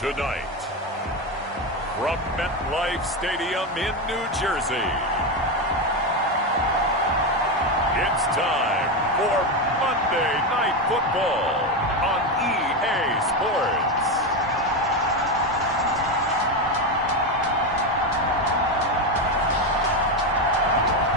Tonight, from MetLife Stadium in New Jersey, it's time for Monday Night Football on EA Sports.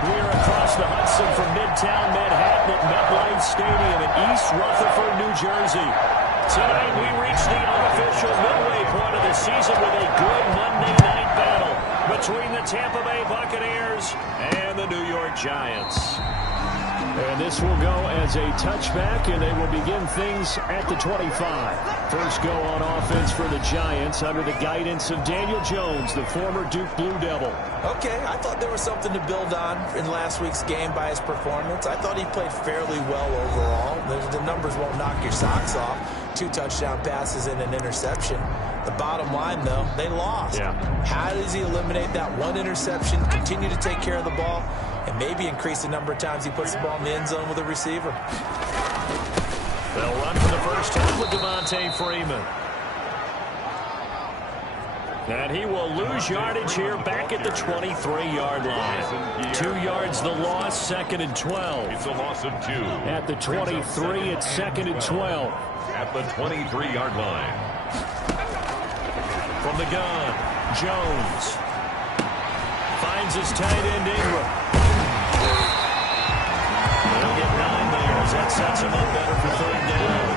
We're across the Hudson from Midtown Manhattan at MetLife Stadium in East Rutherford, New Jersey. Tonight we reach the unofficial midway point of the season with a good Monday night battle between the Tampa Bay Buccaneers and the New York Giants. And this will go as a touchback, and they will begin things at the 25. First go on offense for the Giants under the guidance of Daniel Jones, the former Duke Blue Devil. Okay, I thought there was something to build on in last week's game by his performance. I thought he played fairly well overall. The numbers won't knock your socks off. 2 touchdown passes and an interception. The bottom line, though, they lost. Yeah. How does he eliminate that one interception, continue to take care of the ball, and maybe increase the number of times he puts the ball in the end zone with a receiver? They'll run for the first time with Devontae Freeman. And he will lose yardage here back at the 23-yard line. 2 yards the loss, 2nd and 12. It's a loss of 2. At the 23, it's 2nd and 12. At the 23-yard line. From the gun, Jones finds his tight end Ingram. They'll get 9 there as that sets him up better for 3rd down.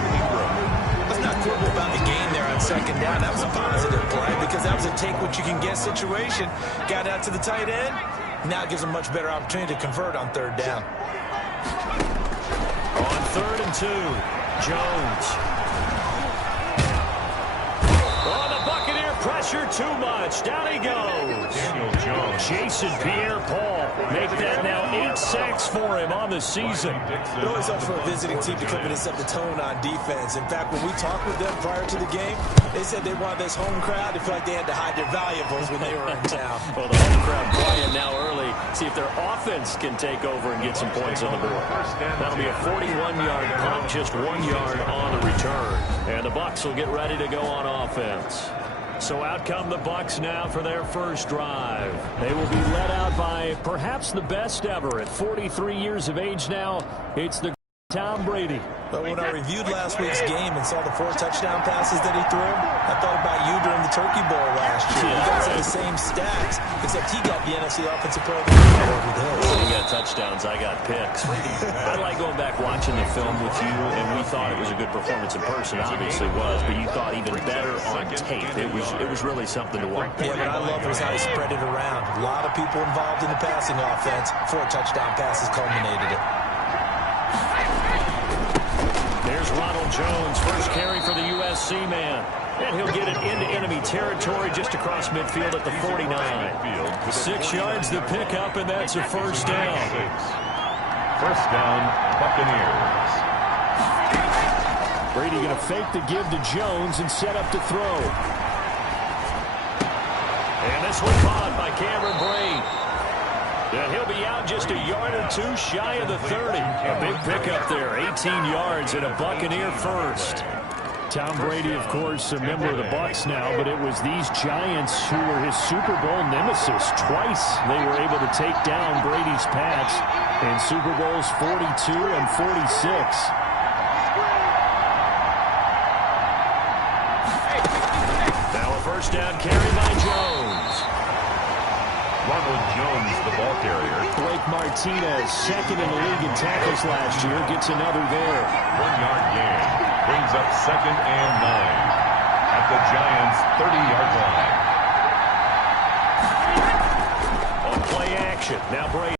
Let's not quibble about the gain there on 2nd down. That was a positive play because that was a take-what-you-can-get situation. Got out to the tight end. Now it gives him a much better opportunity to convert on 3rd down. On 3rd and 2, Jones. Pressure too much. Down he goes. Daniel Jones. Jason Pierre-Paul. Make that now 8 sacks for him on the season. It always helps for a visiting team to come in and set the tone on defense. In fact, when we talked with them prior to the game, they said they wanted this home crowd to feel like they had to hide their valuables when they were in town. Well, the home crowd playing now early. See if their offense can take over and get some points on the board. That'll be a 41-yard punt, just 1 yard on the return. And the Bucs will get ready to go on offense. So out come the Bucs now for their first drive. They will be led out by perhaps the best ever at 43 years of age now. It's the Tom Brady. But when I reviewed last week's game and saw the 4 touchdown passes that he threw, I thought about you during the Turkey Bowl last year. You guys had the same stats, except he got the NFC Offensive Player of the Year over this. He got touchdowns, I got picks. I like going back watching the film with you, and we thought it was a good performance in person. Obviously was, but you thought even better on tape. It was really something to watch. Yeah, what I love was how he spread it around. A lot of people involved in the passing offense. 4 touchdown passes culminated it. There's Ronald Jones, first carry for the USC man. And he'll get it into enemy territory just across midfield at the 49. 6 yards to pick up, and that's a first down. First down, Buccaneers. Brady going to fake the give to Jones and set up to throw. And this one caught by Cameron Brate. And he'll be out just a yard or 2 shy of the 30. A big pickup there, 18 yards and a Buccaneer first. Tom Brady, of course, a member of the Bucs now, but it was these Giants who were his Super Bowl nemesis. Twice they were able to take down Brady's Pats in Super Bowls 42 and 46. Now a first down carry by Jones. Ronald Jones, the ball carrier. Blake Martinez, 2nd in the league in tackles last year, gets another there. 1-yard gain. Brings up 2nd and 9 at the Giants' 30-yard line. On play action, now Brady.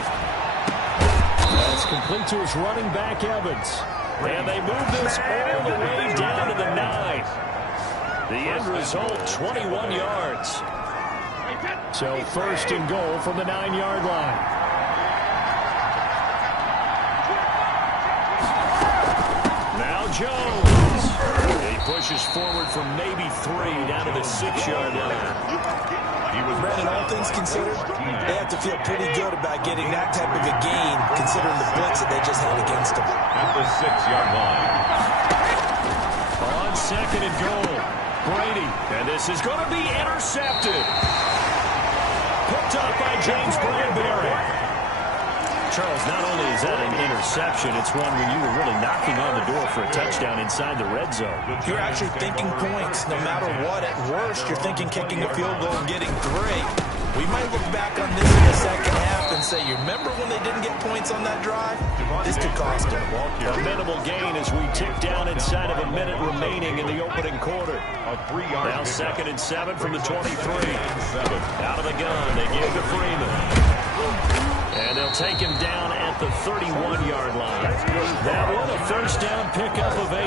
That's complete to his running back, Evans. And they move this all the way down to the 9. The end result, 21 yards. So first and goal from the 9-yard line. Now Jones. He pushes forward from maybe 3 down to the 6-yard line. Brandon, all things considered, they have to feel pretty good about getting that type of a gain, considering the blitz that they just had against them. At the 6-yard line. On 2nd and goal. Brady, and this is going to be intercepted. Picked up by James Bradbury. Charles, not only is that an interception, it's one when you were really knocking on the door for a touchdown inside the red zone. You're actually thinking points no matter what. At worst, you're thinking kicking a field goal and getting 3. We might look back on this in the second half and say, you remember when they didn't get points on that drive? This could cost them. A minimal gain as we tick down inside of a minute remaining in the opening quarter. Now 2nd and 7 from the 23. Out of the gun, they give to Freeman. And they'll take him down at the 31-yard line. That one, a first down pickup of 8.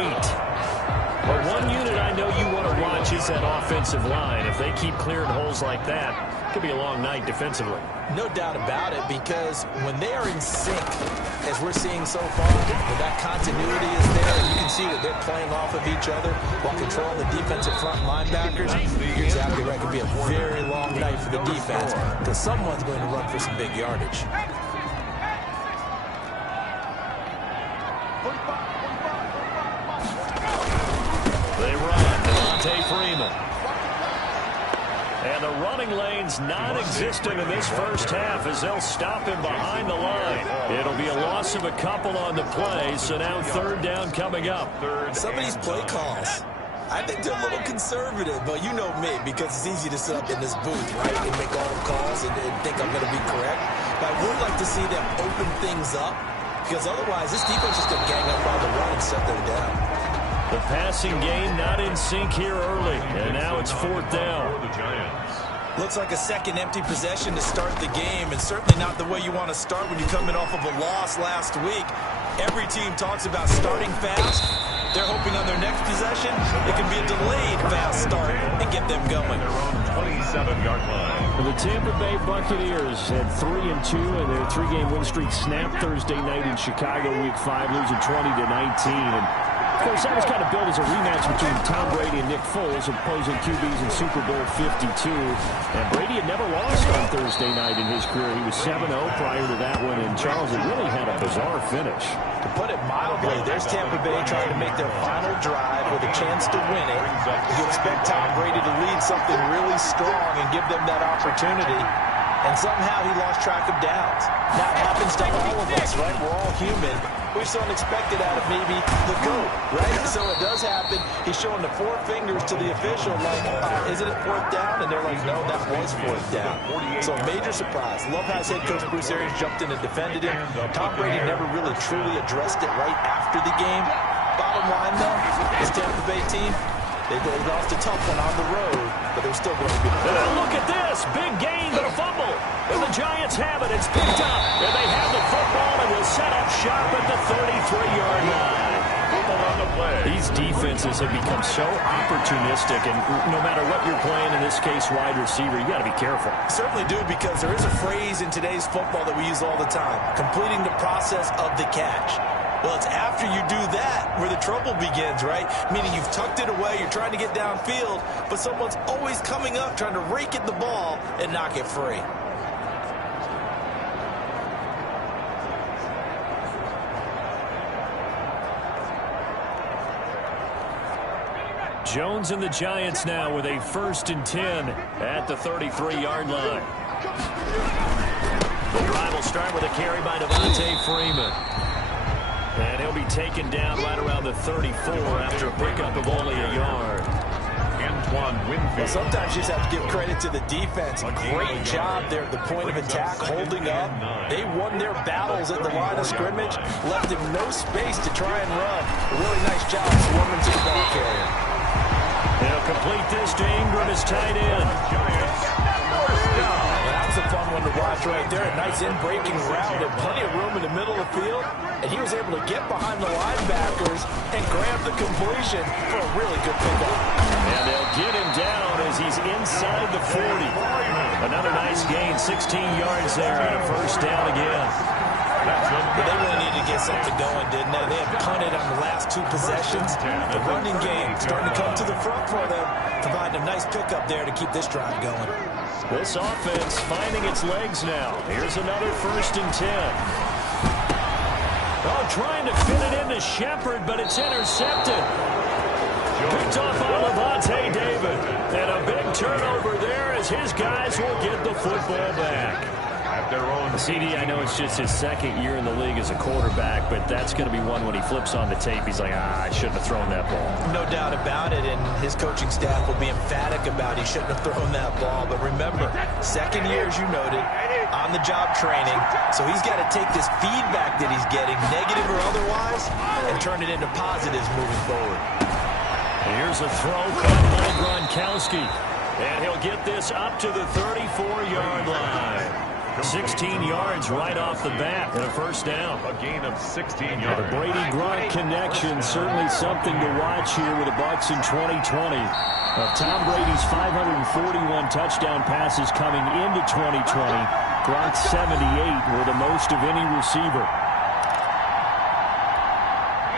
But one unit I know you want to watch is that offensive line. If they keep clearing holes like that, it could be a long night defensively. No doubt about it, because when they are in sync, as we're seeing so far, when that continuity is there, and you can see that they're playing off of each other while controlling the defensive front linebackers, you're exactly right. It could be a very long night for the defense, because someone's going to run for some big yardage. They run. Devontae Freeman. And the running lane's non-existent in this first half as they'll stop him behind the line. It'll be a loss of a couple on the play, so now 3rd down coming up. Some of these play calls, I think they're a little conservative, but you know me, because it's easy to sit up in this booth, right, and make all the calls and think I'm going to be correct. But I would like to see them open things up, because otherwise this defense is going to gang up on the run and shut them down. The passing game not in sync here early, and now it's 4th down. Looks like a second empty possession to start the game, and certainly not the way you want to start when you're coming off of a loss last week. Every team talks about starting fast. They're hoping on their next possession it can be a delayed fast start and get them going. 27-yard line. The Tampa Bay Buccaneers had 3-2, and their 3-game win streak snapped Thursday night in Chicago, Week 5, losing 20-19. And of course, that was kind of built as a rematch between Tom Brady and Nick Foles, opposing QBs in Super Bowl 52. And Brady had never lost on Thursday night in his career. He was 7-0 prior to that one, and Charles had really had a bizarre finish. To put it mildly, there's Tampa Bay trying to make their final drive with a chance to win it. You expect Tom Brady to lead something really strong and give them that opportunity. And somehow he lost track of downs. Now it happens to all of us, right? We're all human. We saw unexpected out of maybe the GOAT, right? So it does happen. He's showing the 4 fingers to the official like, isn't it 4th down? And they're like, no, that was 4th down. So major surprise. Love how his head coach Bruce Arians jumped in and defended him. Tom Brady never really truly addressed it right after the game. Bottom line, though, this Tampa Bay team, they lost a tough one on the road, but they're still going to be good. Look at this. Big gain, but a fumble. And the Giants have it. It's picked up. And they have the football and will set up shop at the 33-yard line. On the play. These defenses have become so opportunistic, and no matter what you're playing, in this case, wide receiver, you got to be careful. Certainly do, because there is a phrase in today's football that we use all the time, completing the process of the catch. Well, it's after you do that where the trouble begins, right? Meaning you've tucked it away, you're trying to get downfield, but someone's always coming up trying to rake at the ball and knock it free. Jones and the Giants now with a 1st and 10 at the 33-yard line. The drive will start with a carry by Devontae Freeman. And he'll be taken down right around the 34 after a pickup of only a yard. Well, sometimes you just have to give credit to the defense. Great job there at the point of attack, holding up. They won their battles at the line of scrimmage, left him no space to try and run. A really nice job swarming to the ball carrier. They'll complete this to Ingram as tight end. That's a fun one to watch right there. A nice in-breaking route and plenty of room in the middle of the field. And he was able to get behind the linebackers and grab the completion for a really good pickup. And they'll get him down as he's inside the 40. Another nice gain, 16 yards there, and a first down again. But they really needed to get something going, didn't they? They had punted on the last 2 possessions. The running game starting to come to the front for them, providing a nice pickup there to keep this drive going. This offense finding its legs now. Here's another 1st and 10. Oh, trying to fit it into Shepard, but it's intercepted. Picked off by Levante David. And a big turnover there as his guys will get the football back. At their own. CD, I know it's just his second year in the league as a quarterback, but that's going to be one when he flips on the tape. He's like, I shouldn't have thrown that ball. No doubt about it, and his coaching staff will be emphatic about he shouldn't have thrown that ball. But remember, second year, as you noted, on-the-job training, so he's got to take this feedback that he's getting, negative or otherwise, and turn it into positives moving forward. Here's a throw caught by Gronkowski, and he'll get this up to the 34-yard line. 16 yards right off the bat and a first down. A gain of 16 yards. The Brady-Gronk connection, certainly something to watch here with the Bucs in 2020. Tom Brady's 541 touchdown passes coming into 2020. Gronk's 78 were the most of any receiver.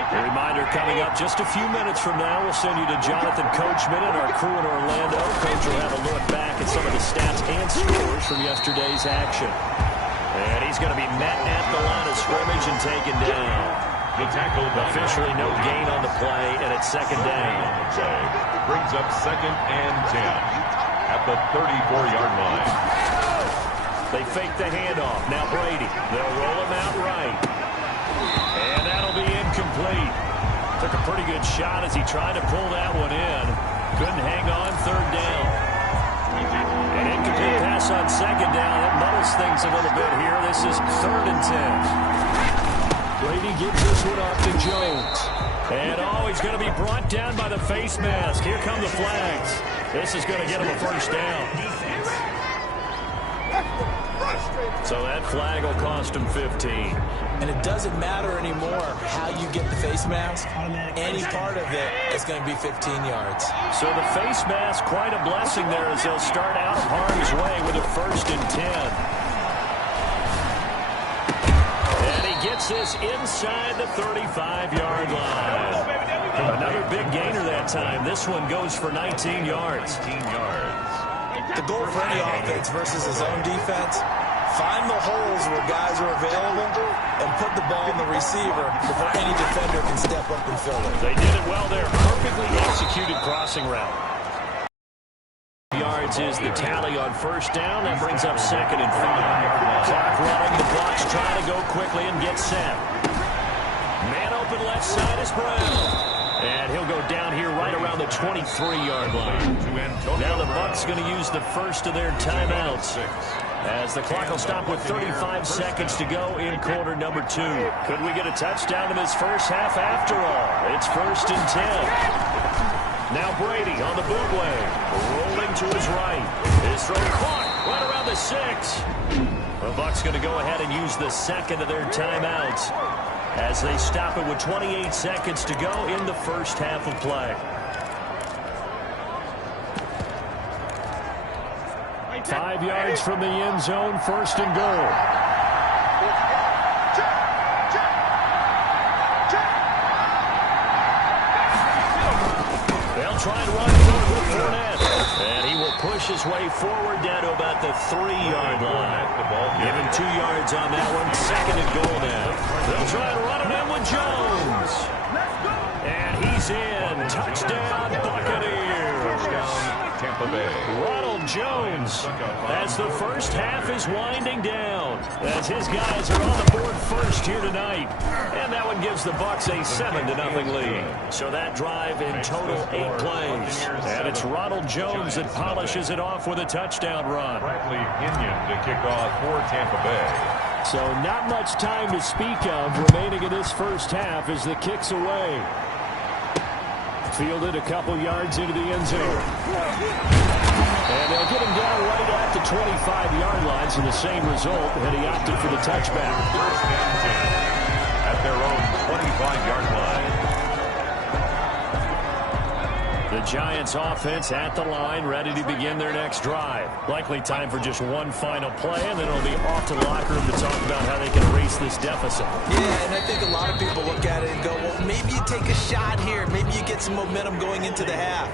A reminder coming up just a few minutes from now. We'll send you to Jonathan Coachman and our crew in Orlando. Coach will have a look back at some of the stats and scores from yesterday's action. And he's going to be met at the line of scrimmage and taken down. The tackle officially no gain on the play, and it's second down. Brings up 2nd and 10 at the 34-yard line. They fake the handoff. Now Brady. They'll roll him out right. And that'll be incomplete. Took a pretty good shot as he tried to pull that one in. Couldn't hang on, third down. An incomplete pass on second down. That muddles things a little bit here. This is 3rd and 10. Brady gives this one off to Jones. And he's going to be brought down by the face mask. Here come the flags. This is going to get him a first down. So that flag will cost him 15. And it doesn't matter anymore how you get the face mask. Any part of it is going to be 15 yards. So the face mask, quite a blessing there as they'll start out harm's way with a 1st and 10. And he gets this inside the 35-yard line. Another big gainer that time. This one goes for 19 yards. 19 yards. The goal for any offense versus his own defense, find the holes where guys are available and put the ball in the receiver before any defender can step up and fill it. They did it well there. Perfectly executed crossing route. Yards is the tally on first down. That brings up 2nd and 5. Clock running. The Bucs trying to go quickly and get set. Man open left side is Brown. And he'll go down here right around the 23-yard line. Now the Bucs going to use the first of their timeouts, as the clock will stop with 35 seconds to go in quarter number 2. Could we get a touchdown in this first half after all? It's 1st and 10. Now Brady on the bootleg, rolling to his right. His throw clock right around the 6. The Bucs going to go ahead and use the second of their timeouts, as they stop it with 28 seconds to go in the first half of play. 5 yards from the end zone, 1st and goal. They'll try and run forward with Fournette. And he will push his way forward down to about the 3-yard line. Give him 2 yards on that one. 2nd and goal now. They'll try and run it in with Jones. And he's in. Touchdown, Buccaneers. Tampa Bay. Ronald Jones, as the first half is winding down, as his guys are on the board first here tonight. And that one gives the Bucs a 7-0 lead. So that drive in total 8 plays. And it's Ronald Jones that polishes it off with a touchdown run. Bradley Pinion to kick off for Tampa Bay. So not much time to speak of remaining in this first half as the kick's away. Fielded a couple yards into the end zone. And they'll get him down right at the 25-yard line, so the same result, and he opted for the touchback. 1st and 10 at their own 25-yard line. The Giants offense at the line, ready to begin their next drive. Likely time for just one final play, and then it'll be off to the locker room to talk about how they can erase this deficit. Yeah, and I think a lot of people look at it and go, well, maybe you take a shot here. Maybe you get some momentum going into the half.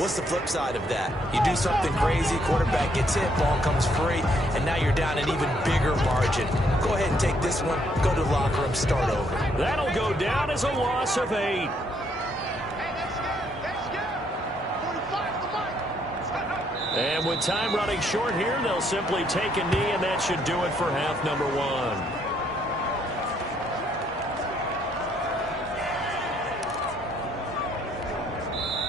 What's the flip side of that? You do something crazy, quarterback gets hit, ball comes free, and now you're down an even bigger margin. Go ahead and take this one, go to the locker room, start over. That'll go down as a loss of 8. And with time running short here, they'll simply take a knee, and that should do it for half number one.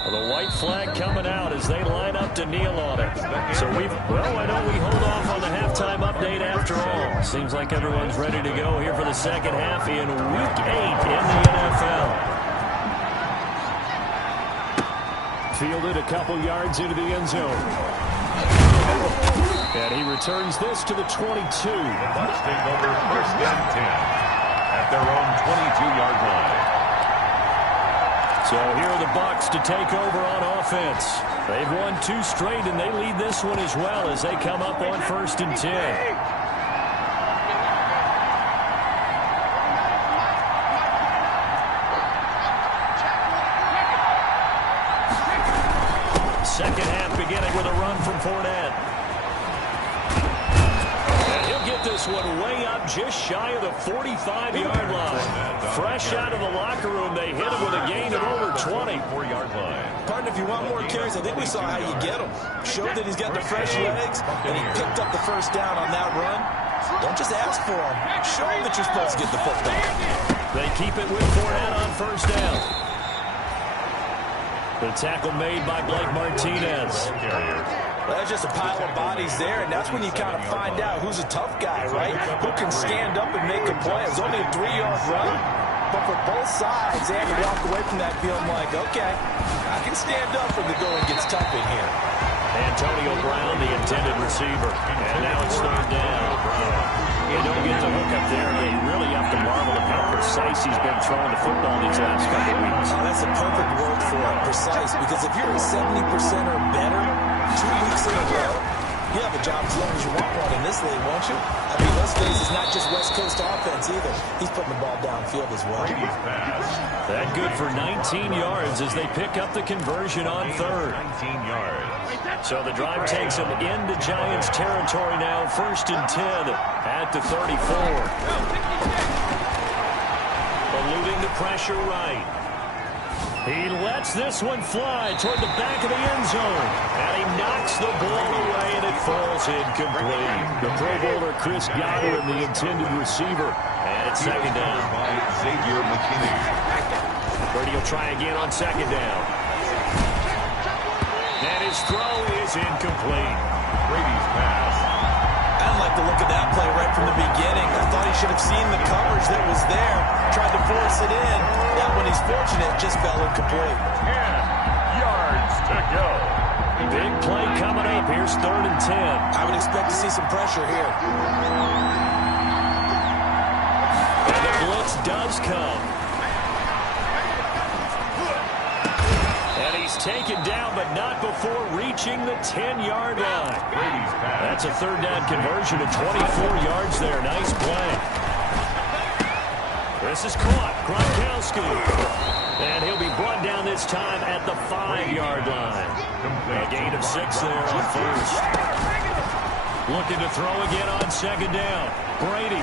Well, the white flag coming out as they line up to kneel on it. So why don't we hold off on the halftime update after all? Seems like everyone's ready to go here for the second half in Week 8 in the NFL. Fielded a couple yards into the end zone. And he returns this to the 22. The Bucs take over first and 10 at their own 22-yard line. So here are the Bucs to take over on offense. They've won 2 straight, and they lead this one as well as they come up on first and 10. Second half beginning with a run from Fournette. And he'll get this one way up just shy of the 45-yard line. Fresh out of the locker room, they hit him with a gain of over 20. 4-yard line. Partner, if you want more carries, I think we saw how you get him. Showed that he's got the fresh legs, and he picked up the first down on that run. Don't just ask for him. Show him that you're supposed to get the football. They keep it with Fournette on first down. The tackle made by Blake Martinez. Well, there's just a pile of bodies there, and that's when you kind of find out who's a tough guy, right? Who can stand up and make a play. It's only a 3-yard run, but for both sides, they had to walk away from that feeling like, okay, I can stand up when the going gets tough in here. Antonio Brown, the intended receiver. And now it's third down. You don't get to hook up there, but you really have to marvel at how precise he's been throwing the football these last couple of weeks. Oh, that's a perfect word for it, precise, because if you're at 70% or better 2 weeks in a row, you have a job as long as you want one in this league, won't you? I mean, let's face it, it's not just West Coast offense either. He's putting the ball downfield as well. That good for 19 yards as they pick up the conversion on third. 19 yards. So the drive takes them into Giants territory now, first and 10 at the 34. Eluding the pressure right. He lets this one fly toward the back of the end zone. And he knocks the ball away, and it falls incomplete. The Pro Bowler Chris Godwin, the intended receiver. And it's second down. By Xavier McKinney. Brady will try again on second down. And his throw is incomplete. Brady's pass. I didn't like the look of that play right from the beginning. I thought he should have seen the coverage that was there, tried to force it in. That one, he's fortunate, just fell incomplete. 10 yards to go. Big play coming up. Here's third and 10. I would expect to see some pressure here. And the blitz does come. And he's taken down, but not before reaching the 10-yard line. Brady's pass. That's a third down conversion of 24 yards there. Nice play. This is caught. Gronkowski. And he'll be brought down this time at the 5-yard line. A gain of 6 there on first. Looking to throw again on second down. Brady.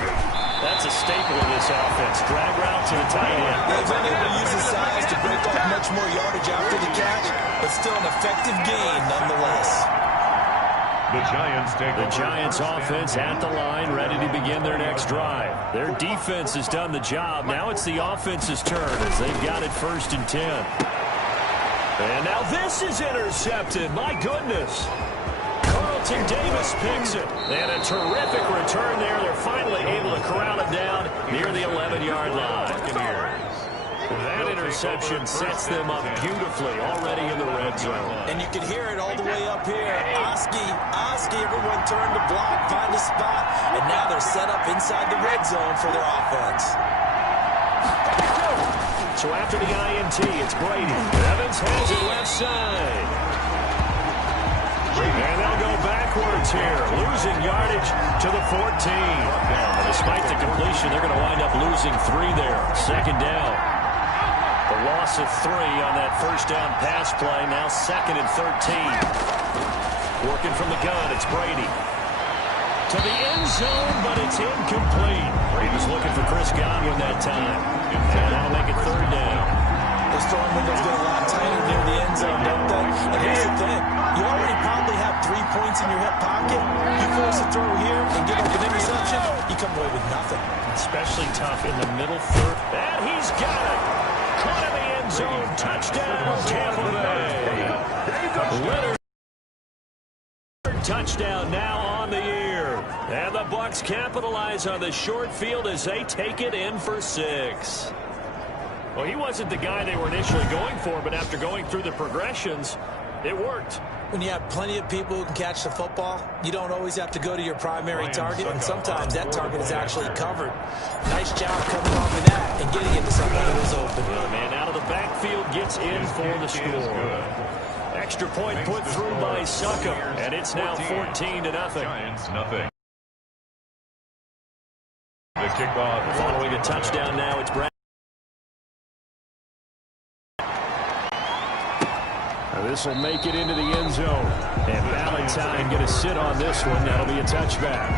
That's a staple of this offense. Drag route to the tight end. They've been able to use his size to break off much more yardage after the catch, but still an effective gain nonetheless. The Giants take The Giants offense at the line, ready to begin their next drive. Their defense has done the job. Now it's the offense's turn as they've got it first and 10. And now this is intercepted. My goodness. Carlton Davis picks it. And a terrific return there. They're finally able to corral it down near the 11-yard line. That interception sets them up beautifully already in the red zone. And you can hear it all the way up here. Oski, everyone turned to block, find a spot, and now they're set up inside the red zone for their offense. So after the INT, it's Brady. Evans has it left side. And they'll go backwards here, losing yardage to the 14. And despite the completion, they're going to wind up losing 3 there. Second down. The loss of 3 on that first down pass play. Now second and 13. Working from the gun, it's Brady. To the end zone, but it's incomplete. He was looking for Chris Godwin that time. And that'll make it third down. The storm windows get a lot tighter near the end zone, don't they? And here's the thing. You already probably have 3 pocket, you force a throw here and give up an interception, you come away with nothing. Especially tough in the middle third. And he's got it. Caught in the end zone. Touchdown, Tampa Bay. Leonard. Touchdown now on the year. And the Bucs capitalize on the short field as they take it in for 6. Well, he wasn't the guy they were initially going for, but after going through the progressions, it worked. When you have plenty of people who can catch the football, you don't always have to go to your primary target, and sometimes that target is actually covered. Nice job coming off of that and getting into something that was open. The man out of the backfield gets in for the score. Extra point put through by Succop, and it's now 14-0. Giants nothing. The kickoff. Following a touchdown now, it's Brad. This will make it into the end zone. And Valentine going to sit on this one. That'll be a touchback.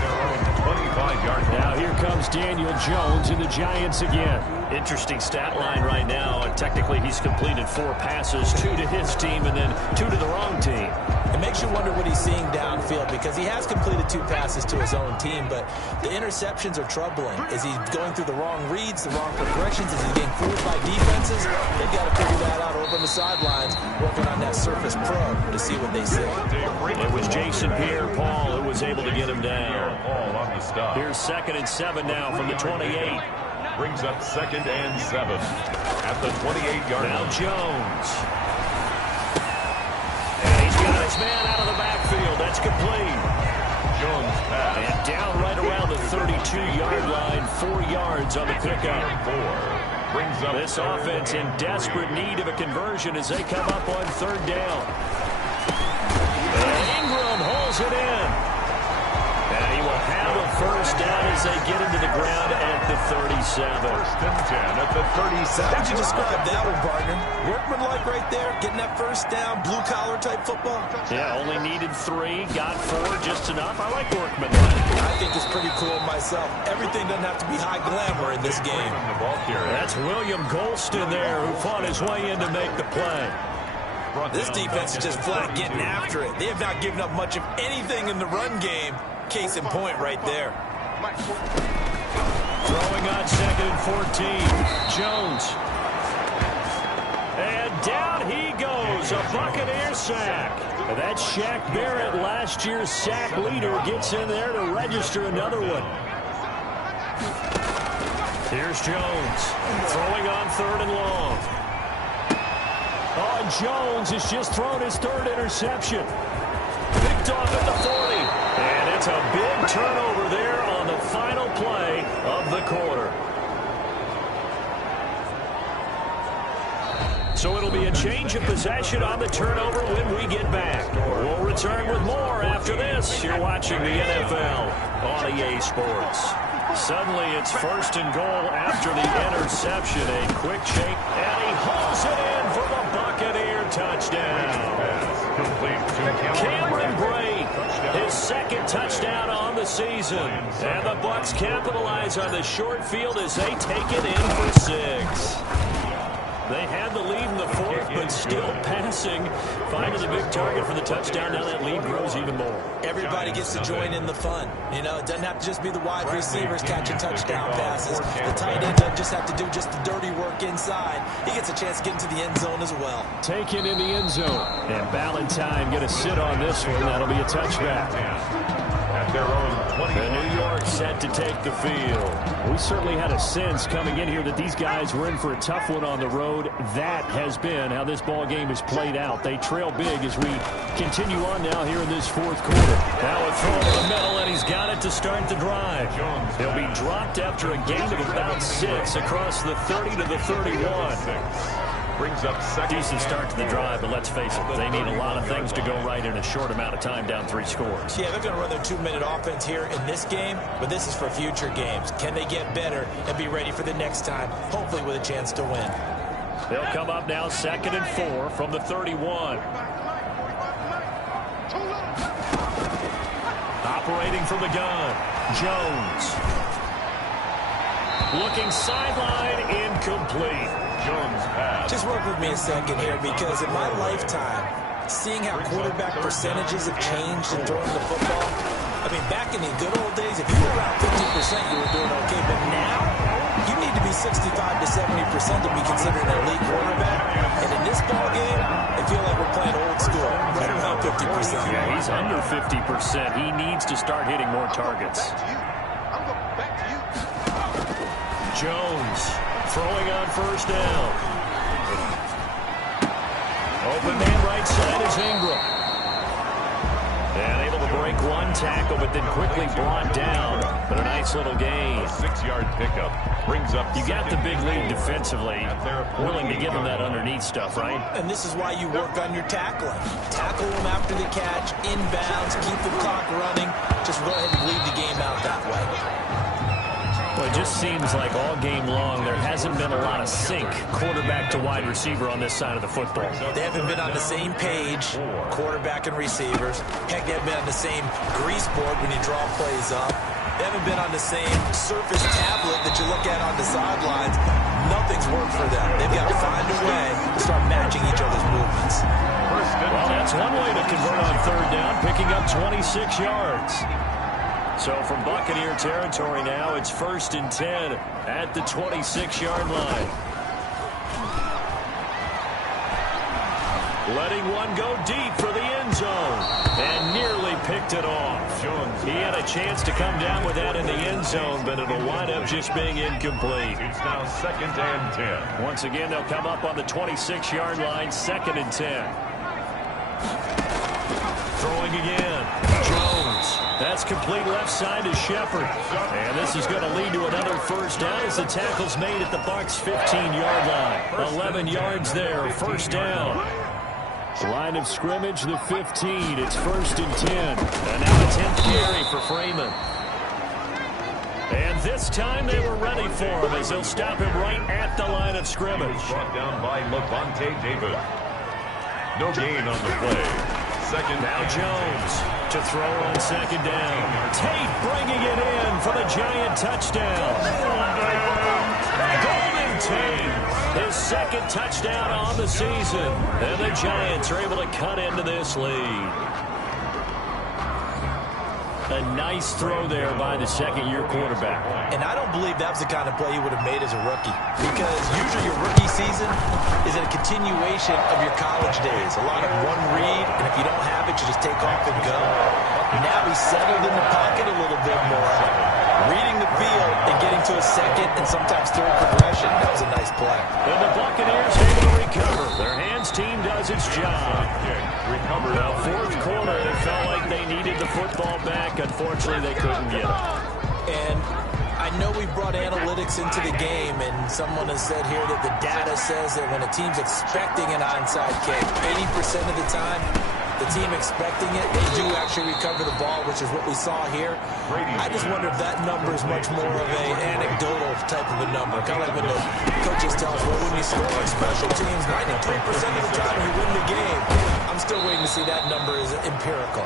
25-yard. Now here comes Daniel Jones and the Giants again. Interesting stat line right now. And technically he's completed 4 passes, 2 to his team and then 2 to the wrong team. It makes you wonder what he's seeing downfield because he has completed 2 passes to his own team, but the interceptions are troubling. Is he going through the wrong reads, the wrong progressions? Is he getting fooled by defenses? They've got to figure that out over on the sidelines, working on that Surface Pro to see what they say. It was Jason Pierre-Paul who was able to get him down. Here's 2nd and 7 now from the 28. Brings up 2nd and 7 at the 28-yard line. Now Jones. And he's got his man out of the backfield. That's complete. Jones pass. And down right around the 32-yard line. 4 yards on the pickup. Brings up this offense in desperate need of a conversion as they come up on 3rd down. And Ingram holds it in. And he will have a 1st down as they get into the ground at the 37. 1st and 10 at the 37. How'd you describe that one, partner? Workmanlike right there, getting that 1st down, blue-collar type football. Yeah, only needed 3, got 4, just enough. I like workmanlike. I think it's pretty cool myself. Everything doesn't have to be high glamour in this game. That's William Golston there who fought his way in to make the play. This defense is just flat getting after it. They have not given up much of anything in the run game. Case in point right there. Throwing on 2nd and 14. Jones. And down he goes. A Buccaneer sack. That's Shaq Barrett, last year's sack leader, gets in there to register another one. Here's Jones. Throwing on 3rd and long. Oh, and Jones has just thrown his 3rd interception. Picked off at the 40. And it's a big turnover there on the final play of the quarter. So it'll be a change of possession on the turnover when we get back. We'll return with more after this. You're watching the NFL on EA Sports. Suddenly it's 1st and goal after the interception. A quick shake, and he hauls it in for the Buccaneer touchdown. Cameron Brate, his 2nd touchdown on the season. And the Bucs capitalize on the short field as they take it in for 6. They had the lead in the 4th, but still passing. Finding the big target for the touchdown. Now that lead grows even more. Everybody gets to join in the fun. You know, it doesn't have to just be the wide receivers catching touchdown passes. The tight end doesn't just have to do just the dirty work inside. He gets a chance to get into the end zone as well. Taken in the end zone. And Valentine going to sit on this one. That'll be a touchback. At their own 20. And New York set to take the field. We certainly had a sense coming in here that these guys were in for a tough one on the road. That has been how this ball game has played out. They trail big as we continue on now here in this 4th quarter. Now a throw to the middle, and he's got it to start the drive. He'll be dropped after a gain of about 6 across the 30 to the 31. Brings up 2nd. Decent start to the drive, but let's face it, they need a lot of things to go right in a short amount of time, down 3 scores. Yeah, they're going to run their 2-minute offense here in this game, but this is for future games. Can they get better and be ready for the next time, hopefully with a chance to win? They'll come up now 2nd and 4 from the 31. Operating from the gun, Jones. Looking sideline, incomplete. Jones pass. Just work with me a second here, because in my lifetime, seeing how quarterback percentages have changed in throwing the football. I mean, back in the good old days, if you were around 50%, you were doing okay. But now, you need to be 65 to 70% to be considered an elite quarterback. And in this ball game, I feel like we're playing old school, right around 50%. Yeah, he's under 50%. He needs to start hitting more targets. Jones throwing on first down. Open man right side is Ingram. And able to break one tackle, but then quickly brought down. But a nice little gain. 6-yard pickup brings up. You got the big lead defensively. Willing to give him that underneath stuff, right? And this is why you work on your tackling. Tackle them after the catch, inbounds, keep the clock running. Just go ahead and bleed the game out that way. Well, it just seems like all game long there hasn't been a lot of sync quarterback to wide receiver on this side of the football. They haven't been on the same page, quarterback and receivers. Heck, they haven't been on the same grease board when you draw plays up. They haven't been on the same surface tablet that you look at on the sidelines. Nothing's worked for them. They've got to find a way to start matching each other's movements. Well, that's one way to convert on third down, picking up 26 yards. So from Buccaneer territory now, it's 1st and 10 at the 26-yard line. Letting one go deep for the end zone. And nearly picked it off. He had a chance to come down with that in the end zone, but it'll wind up just being incomplete. It's now 2nd and 10. Once again, they'll come up on the 26-yard line, 2nd and 10. Throwing again. Jones. That's complete left side to Shepard. And this is going to lead to another first down as the tackle's made at the Bucs' 15-yard line. 11 yards there, 1st down. Line of scrimmage, the 15. It's 1st and 10. And now a 10th carry for Freeman. And this time they were ready for him as they'll stop him right at the line of scrimmage. Brought down by Levante David. No gain on the play. Second now Jones to throw on 2nd down. Tate bringing it in for the Giant touchdown. Golden Tate, his 2nd touchdown on the season. And the Giants are able to cut into this lead. A nice throw there by the 2nd-year quarterback. And I don't believe that was the kind of play he would have made as a rookie. Because usually your rookie season is a continuation of your college days. A lot of one read, and if you don't have it, you just take off and go. Now he's settled in the pocket a little bit more, reading the field and getting to a 2nd and sometimes 3rd progression. That was a nice play. And the Buccaneers able to recover. Their hands team does its job. Now, 4th quarter, it felt like they needed the football back. Unfortunately, they couldn't get it. And I know we brought analytics into the game, and someone has said here that the data says that when a team's expecting an onside kick, 80% of the time, the team expecting it, they do actually recover the ball, which is what we saw here. I just wonder if that number is much more of an anecdotal type of a number. Kind of like when the coaches tell us, well, when you score on special teams, 93% of the time you win the game. I'm still waiting to see that number is empirical.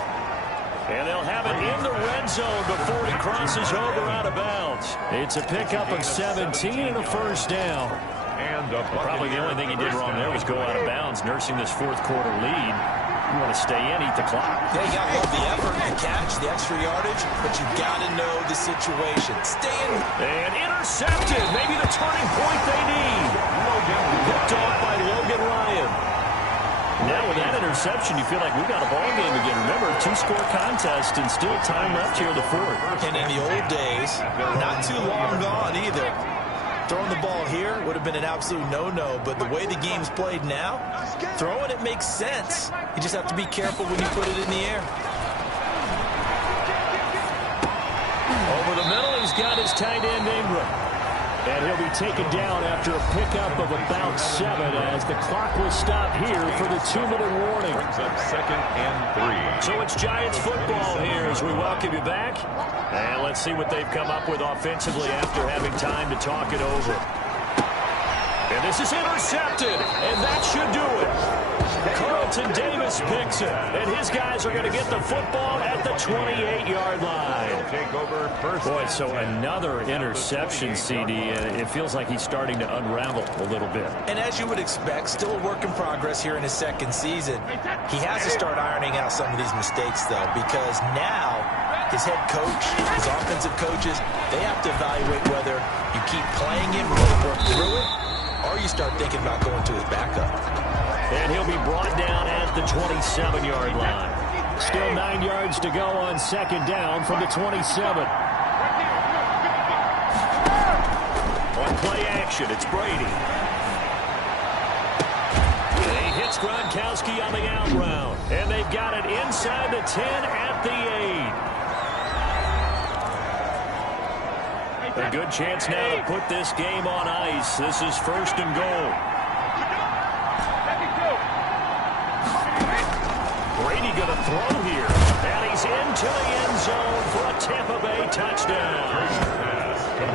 And they'll have it in the red zone before he crosses over out of bounds. It's a pickup of 17 and a 1st down. And probably the only thing he did wrong there was go out of bounds, nursing this 4th quarter lead. You want to stay in, eat the clock. Yeah, you got to love the effort, the catch, the extra yardage, but you got to know the situation. Stay in. And intercepted. Maybe the turning point they need. Picked off by Logan Ryan. Now with that interception, you feel like we got a ball game again. Remember, 2-score contest and still time left here in the 4th. And in the old days, not too long gone either. Throwing the ball here would have been an absolute no-no, but the way the game's played now, throwing it makes sense. You just have to be careful when you put it in the air. Over the middle, he's got his tight end Ingram. And he'll be taken down after a pickup of about 7 as the clock will stop here for the 2-minute warning. Brings up 2nd and 3. So it's Giants football here as we welcome you back. And let's see what they've come up with offensively after having time to talk it over. And this is intercepted, and that should do it. Carlton Davis Jones picks it, and his guys are going to get the football at the 28-yard line. Take over first. Boy, so another interception, CD. It feels like he's starting to unravel a little bit. And as you would expect, still a work in progress here in his second season. He has to start ironing out some of these mistakes, though, because now his head coach, his offensive coaches, they have to evaluate whether you keep playing him, really work through it, or you start thinking about going to his backup. And he'll be brought down at the 27-yard line. Still 9 yards to go on second down from the 27. On play action, it's Brady. He hits Gronkowski on the out route. And they've got it inside the 10 at the 8. A good chance now to put this game on ice. This is first and goal. Brady going to throw here. And he's into the end zone for a Tampa Bay touchdown.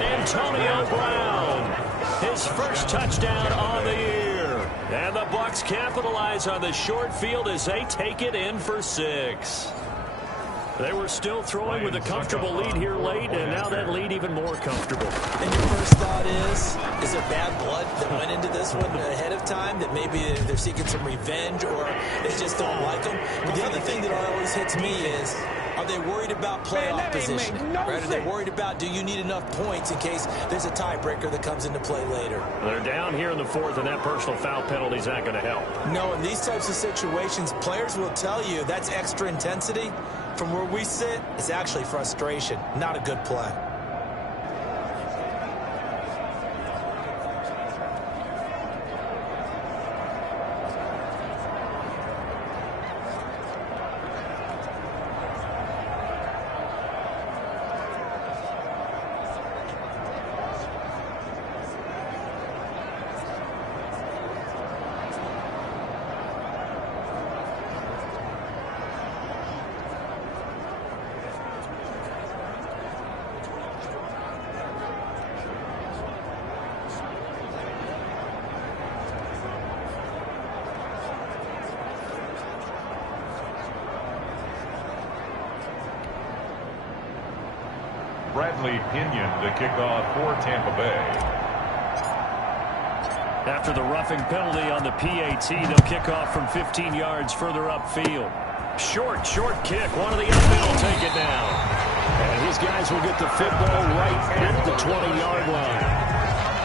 Antonio Brown, his first touchdown on the year. And the Bucs capitalize on the short field as they take it in for 6. They were still throwing with a comfortable lead here late, and now that lead even more comfortable. And your first thought is there bad blood that went into this one ahead of time, that maybe they're seeking some revenge or they just don't like them? But the other thing that always hits me is, are they worried about playoff position? Right? Are they worried about, do you need enough points in case there's a tiebreaker that comes into play later? They're down here in the 4th, and that personal foul penalty is not going to help. No, in these types of situations, players will tell you that's extra intensity. From where we sit, it's actually frustration, not a good play. Bradley Pinion to kick off for Tampa Bay. After the roughing penalty on the PAT, they'll kick off from 15 yards further upfield. Short kick. One of the upfield will take it down. And his guys will get the football right at the 20-yard line.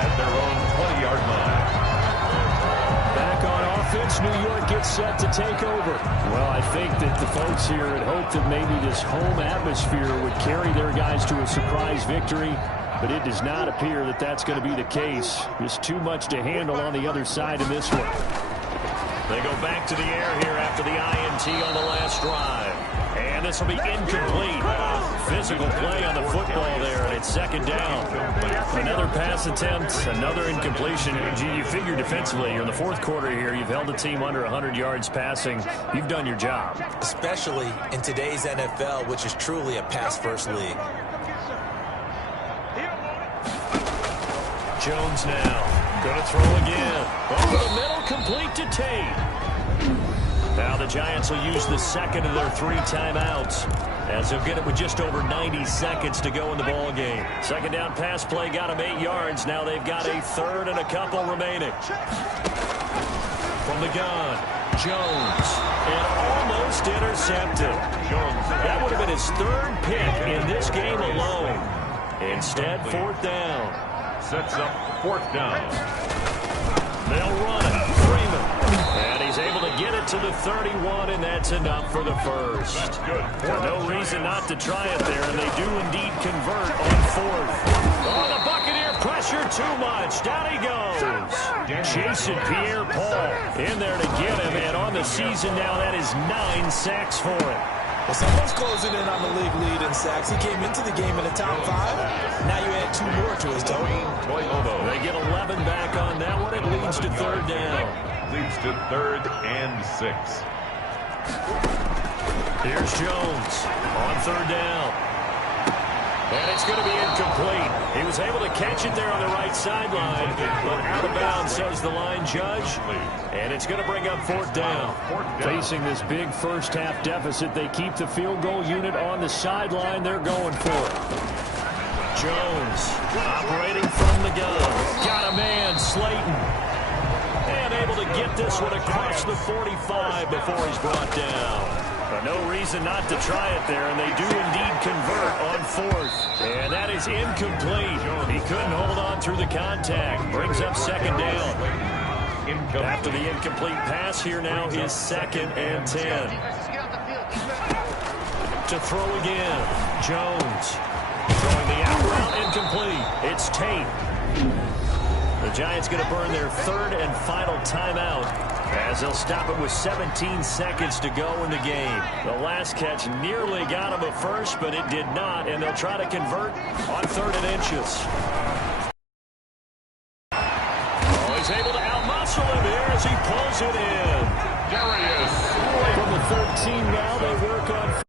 At their own 20-yard line. Back on offense, New York gets set to take over. Well, I think that the folks here had hoped that maybe this home atmosphere would carry their guys to a surprise victory, but it does not appear that that's going to be the case. There's too much to handle on the other side in this one. They go back to the air here after the INT on the last drive. And this will be incomplete. Physical play on the football there, and it's second down. Another pass attempt, another incompletion. You figure defensively, you're in the 4th quarter here. You've held the team under 100 yards passing. You've done your job. Especially in today's NFL, which is truly a pass-first league. Jones now. Going to throw again. Over the middle, complete to Tate. Now the Giants will use the second of their 3 timeouts, as they'll get it with just over 90 seconds to go in the ball game. Second down pass play got them 8 yards. Now they've got a 3rd and a couple remaining. From the gun, Jones, and almost intercepted. That would have been his 3rd pick in this game alone. Instead, 4th down. Sets up 4th down. They'll run it. Freeman. And he's able to get it to the 31, and that's enough for the first. That's good. No reason not to try it there, and they do indeed convert on 4th. Oh, the Buccaneer pressure too much. Down he goes. Chasing Pierre-Paul in there to get him, and on the season now, that is 9 sacks for him. Well, someone's closing in on the league lead in sacks. He came into the game in the top 5. Now you add 2 more to his total. They get 11 back on that one. It leads to 3rd down. Leads to 3rd and 6. Here's Jones on 3rd down. And it's going to be incomplete. He was able to catch it there on the right sideline, but out of bounds, says the line judge. And it's going to bring up fourth down. Facing this big first-half deficit, they keep the field goal unit on the sideline. They're going for it. Jones operating from the gun. Got a man, Slayton. And able to get this one across the 45 before he's brought down. But no reason not to try it there, and they do indeed convert on fourth. And that is incomplete. He couldn't hold on through the contact. Brings up second down. After the incomplete pass, here now is 2nd and 10. To throw again. Jones. Throwing the out route, incomplete. It's Tate. The Giants going to burn their 3rd and final timeout as they'll stop it with 17 seconds to go in the game. The last catch nearly got him a first, but it did not, and they'll try to convert on 3rd and inches. Oh, he's able to outmuscle him here as he pulls it in. There he is. From the 13 now, they work on